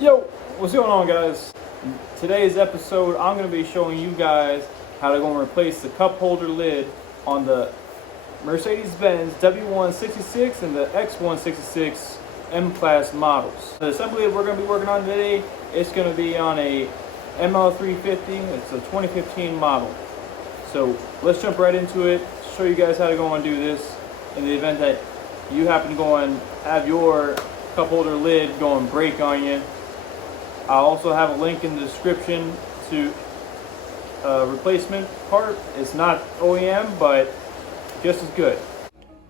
Yo, what's going on, guys? In today's episode, I'm going to be showing you guys how to go and replace the cup holder lid on the Mercedes Benz W166 and the X166 M-Class models. The assembly that we're going to be working on today is going to be on a ML350. It's a 2015 model. So let's jump right into it, show you guys how to go and do this in the event that you happen to go and have your cup holder lid go and break on you. I'll also have a link in the description to a replacement part. It's not OEM, but just as good.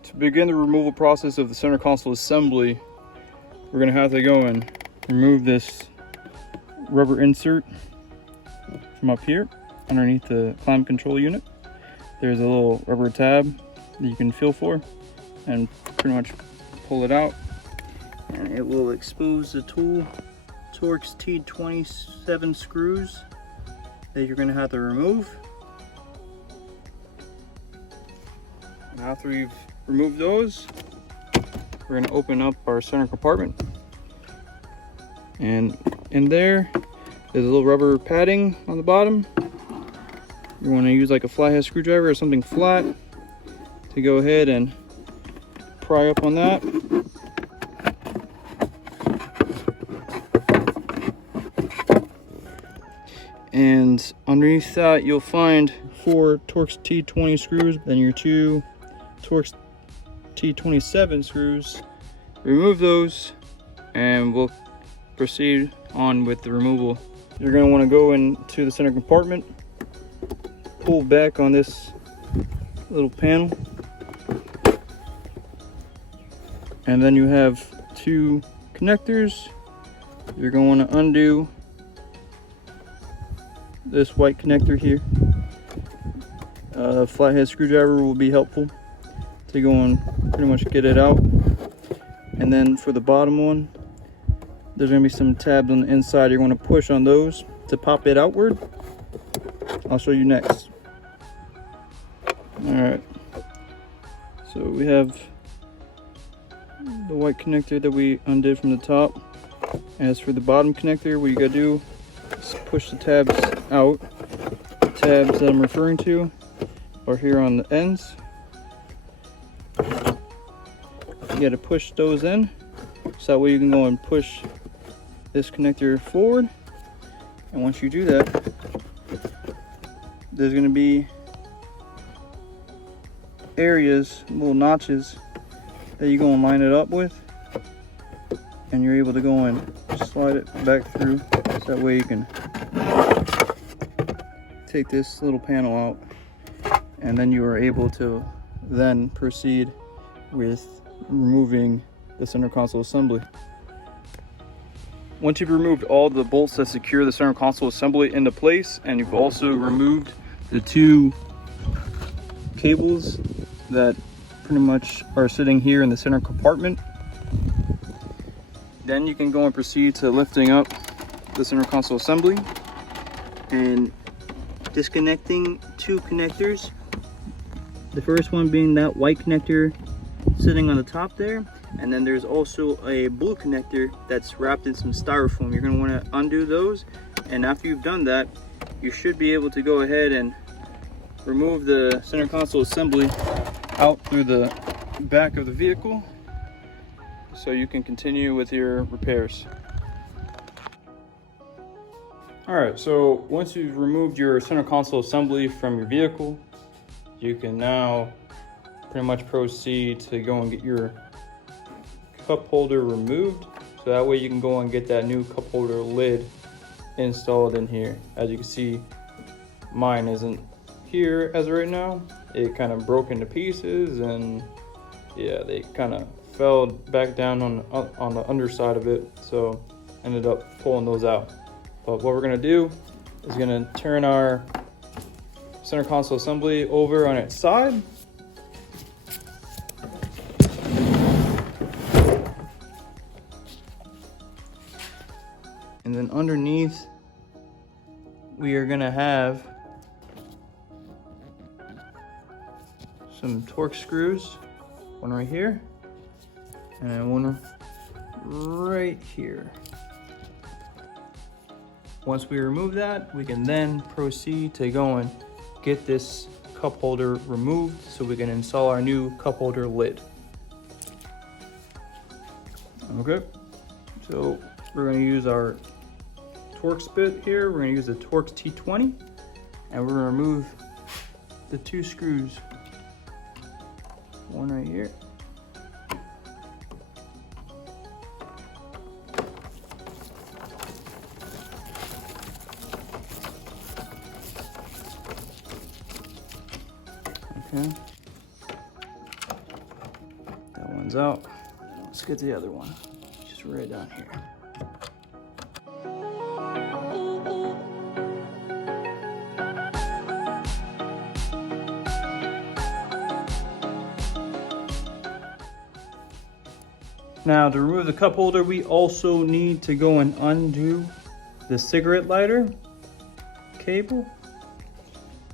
To begin the removal process of the center console assembly, we're going to have to go and remove this rubber insert from up here underneath the climate control unit. There's a little rubber tab that you can feel for and pretty much pull it out, and it will expose the tool Torx T27 screws that you're going to have to remove. And after we've removed those, we're going to open up our center compartment, and in there there's a little rubber padding on the bottom. You want to use like a flathead screwdriver or something flat to go ahead and pry up on that. And underneath that you'll find 4 Torx T20 screws, then your 2 Torx T27 screws. Remove those and we'll proceed on with the removal. You're going to want to go into the center compartment, pull back on this little panel, and then you have 2 connectors. You're going to want to undo this white connector here. Flathead screwdriver will be helpful to go and pretty much get it out. And then for the bottom one, there's going to be some tabs on the inside. You're going to push on those to pop it outward. I'll show you next. Alright, so we have the white connector that we undid from the top. As for the bottom connector, what you gotta do is push the tabs out. The tabs that I'm referring to are here on the ends. You gotta push those in, so that way you can go and push this connector forward. And once you do that, there's gonna be areas, little notches that you go and line it up with, and you're able to go and slide it back through, so that way you can take this little panel out, and then you are able to then proceed with removing the center console assembly. Once you've removed all the bolts that secure the center console assembly into place, and you've also removed the 2 cables that pretty much are sitting here in the center compartment, then you can go and proceed to lifting up the center console assembly and disconnecting 2 connectors. The first one being that white connector sitting on the top there, and then there's also a blue connector that's wrapped in some styrofoam. You're going to want to undo those, and after you've done that, you should be able to go ahead and remove the center console assembly out through the back of the vehicle, so you can continue with your repairs. Alright, so once you've removed your center console assembly from your vehicle, you can now pretty much proceed to go and get your cup holder removed, so that way you can go and get that new cup holder lid installed in here. As you can see, mine isn't here as of right now. It kind of broke into pieces, and yeah, they kind of fell back down on the underside of it, so ended up pulling those out. But what we're going to do is going to turn our center console assembly over on its side, and then underneath we are going to have some Torx screws, one right here and one right here. Once we remove that, we can then proceed to go and get this cup holder removed so we can install our new cup holder lid. Okay, so we're going to use our Torx bit here. We're going to use the Torx T20, and we're going to remove the 2 screws. One right here. Okay, that one's out. Let's get the other one, just right down here. Now to remove the cup holder, we also need to go and undo the cigarette lighter cable.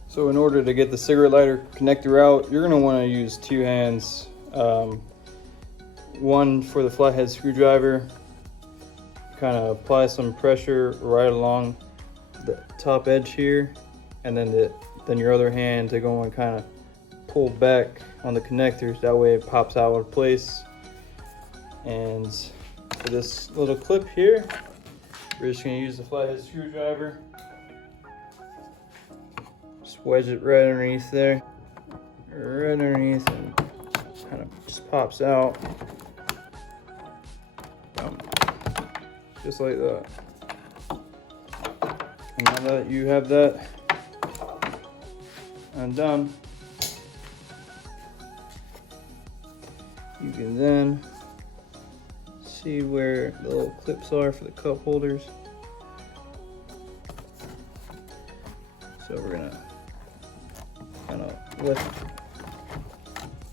So in order to get the cigarette lighter connector out, you're gonna wanna use 2 hands. One for the flathead screwdriver, kind of apply some pressure right along the top edge here, and then your other hand to go and kind of pull back on the connectors. That way it pops out of place. And for this little clip here, we're just gonna use the flathead screwdriver. Just wedge it right underneath there, right underneath, and kind of just pops out. Just like that. And now that you have that undone, you can then see where the little clips are for the cup holders. So we're gonna kind of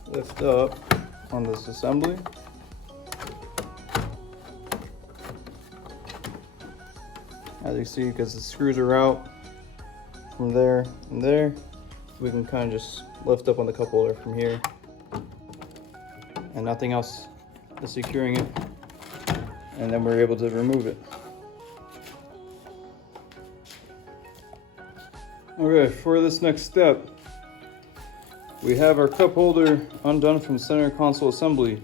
lift up on this assembly. As you see, because the screws are out from there and there, we can kind of just lift up on the cup holder from here, and nothing else is securing it, and then we're able to remove it. Okay, for this next step, we have our cup holder undone from the center console assembly.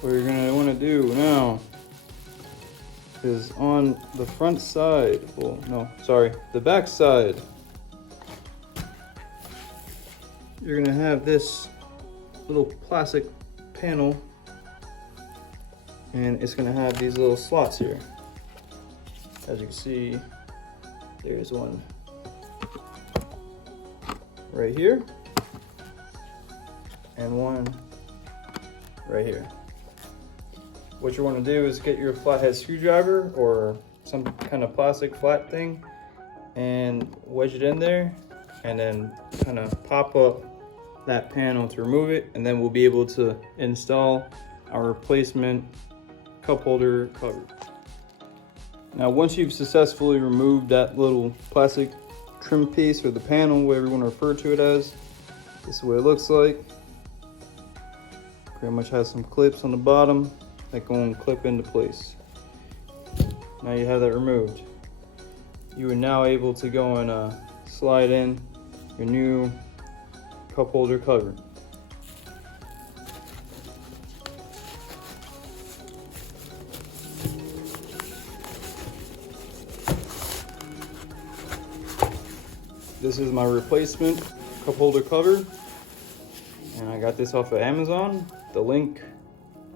What you're going to want to do now is on the front side, the back side, you're gonna have this little plastic panel, and it's gonna have these little slots here. As you can see, there's one right here and one right here. What you want to do is get your flathead screwdriver or some kind of plastic flat thing and wedge it in there, and then kind of pop up that panel to remove it, and then we'll be able to install our replacement cup holder cover. Now once you've successfully removed that little plastic trim piece, or the panel, whatever you want to refer to it as, this is what it looks like. Pretty much has some clips on the bottom that go and clip into place. Now you have that removed. You are now able to go and slide in your new cup holder cover. This is my replacement cup holder cover, and I got this off of Amazon. The link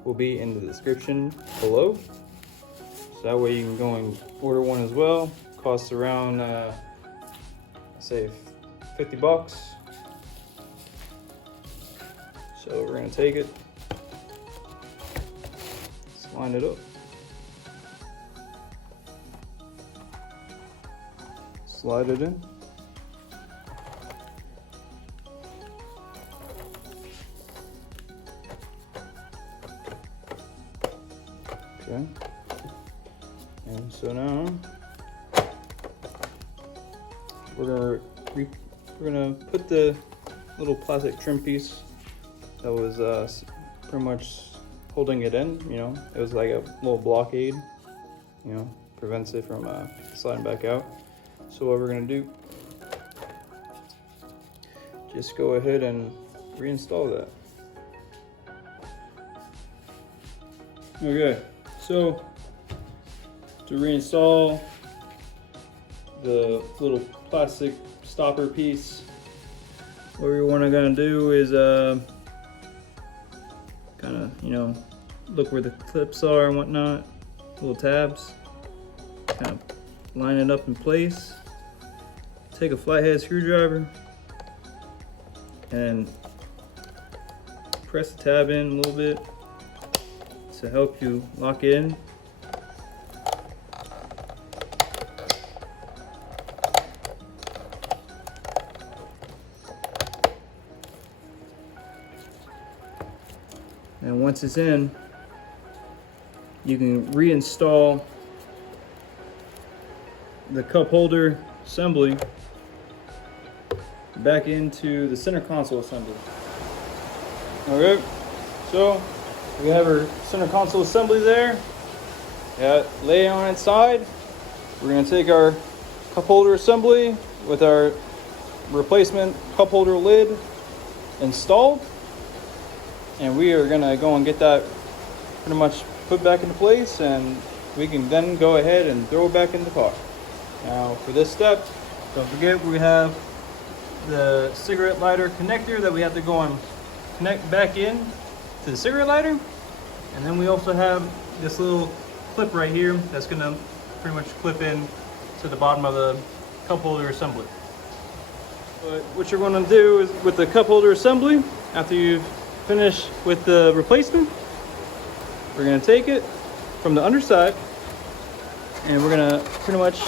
will be in the description below, so that way you can go and order one as well. Costs around say $50. So we're gonna take it, let's line it up, slide it in. Okay, and so now we're gonna put the little plastic trim piece that was pretty much holding it in, you know, it was like a little blockade, you know, prevents it from sliding back out. So what we're gonna do, just go ahead and reinstall that. Okay, so to reinstall the little plastic stopper piece, what we're gonna do is kind of, you know, look where the clips are and whatnot, little tabs, kind of line it up in place. Take a flathead screwdriver and press the tab in a little bit to help you lock in. And once it's in, you can reinstall the cup holder assembly back into the center console assembly. Okay, so we have our center console assembly there. Lay it on its side. We're gonna take our cup holder assembly with our replacement cup holder lid installed, and we are gonna go and get that pretty much put back into place, and we can then go ahead and throw it back in the car. Now for this step, don't forget we have the cigarette lighter connector that we have to go and connect back in to the cigarette lighter, and then we also have this little clip right here that's gonna pretty much clip in to the bottom of the cup holder assembly. But what you're gonna do is with the cup holder assembly, after you've finished with the replacement, we're gonna take it from the underside and we're gonna pretty much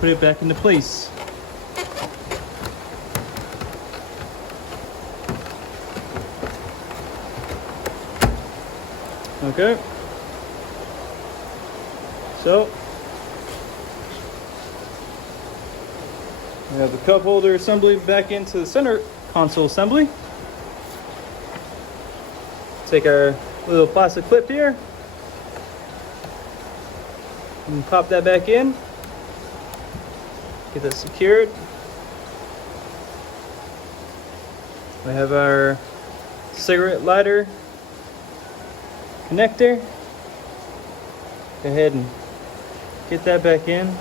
put it back into place. Okay, so we have the cup holder assembly back into the center console assembly. Take our little plastic clip here and pop that back in. Get that secured. We have our cigarette lighter connector. Go ahead and get that back in.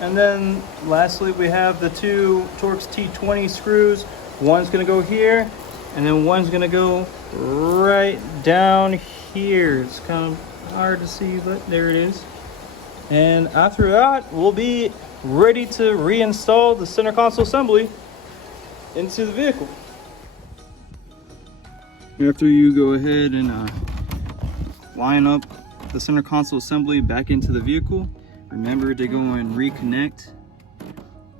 And then lastly, we have the two Torx T20 screws. One's gonna go here, and then one's gonna go right down here. It's kind of hard to see, but there it is. And after that, we'll be ready to reinstall the center console assembly into the vehicle. After you go ahead and line up the center console assembly back into the vehicle, remember to go and reconnect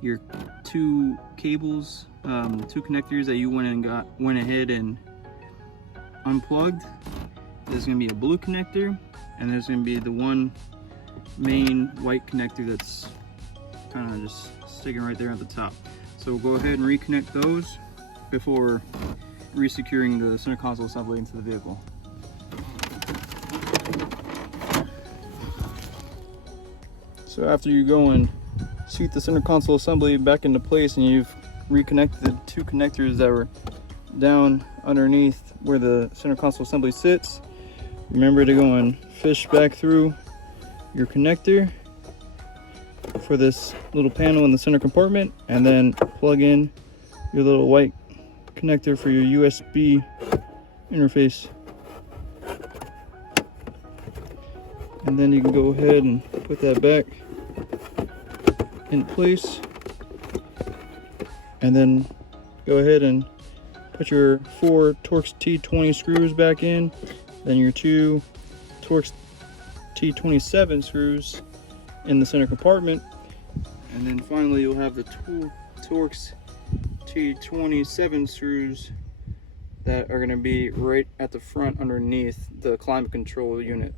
your two cables, two connectors that you went ahead and unplugged. There's going to be a blue connector, and there's going to be the one main white connector that's kind of just sticking right there at the top. So go ahead and reconnect those before resecuring the center console assembly into the vehicle. So after you go and seat the center console assembly back into place and you've reconnected the two connectors that were down underneath where the center console assembly sits, remember to go and fish back through your connector for this little panel in the center compartment, and then plug in your little white connector for your USB interface. And then you can go ahead and put that back in place, and then go ahead and put your 4 Torx T20 screws back in, then your 2 Torx T27 screws in the center compartment, and then finally you'll have the 2 Torx T27 screws that are going to be right at the front underneath the climate control unit.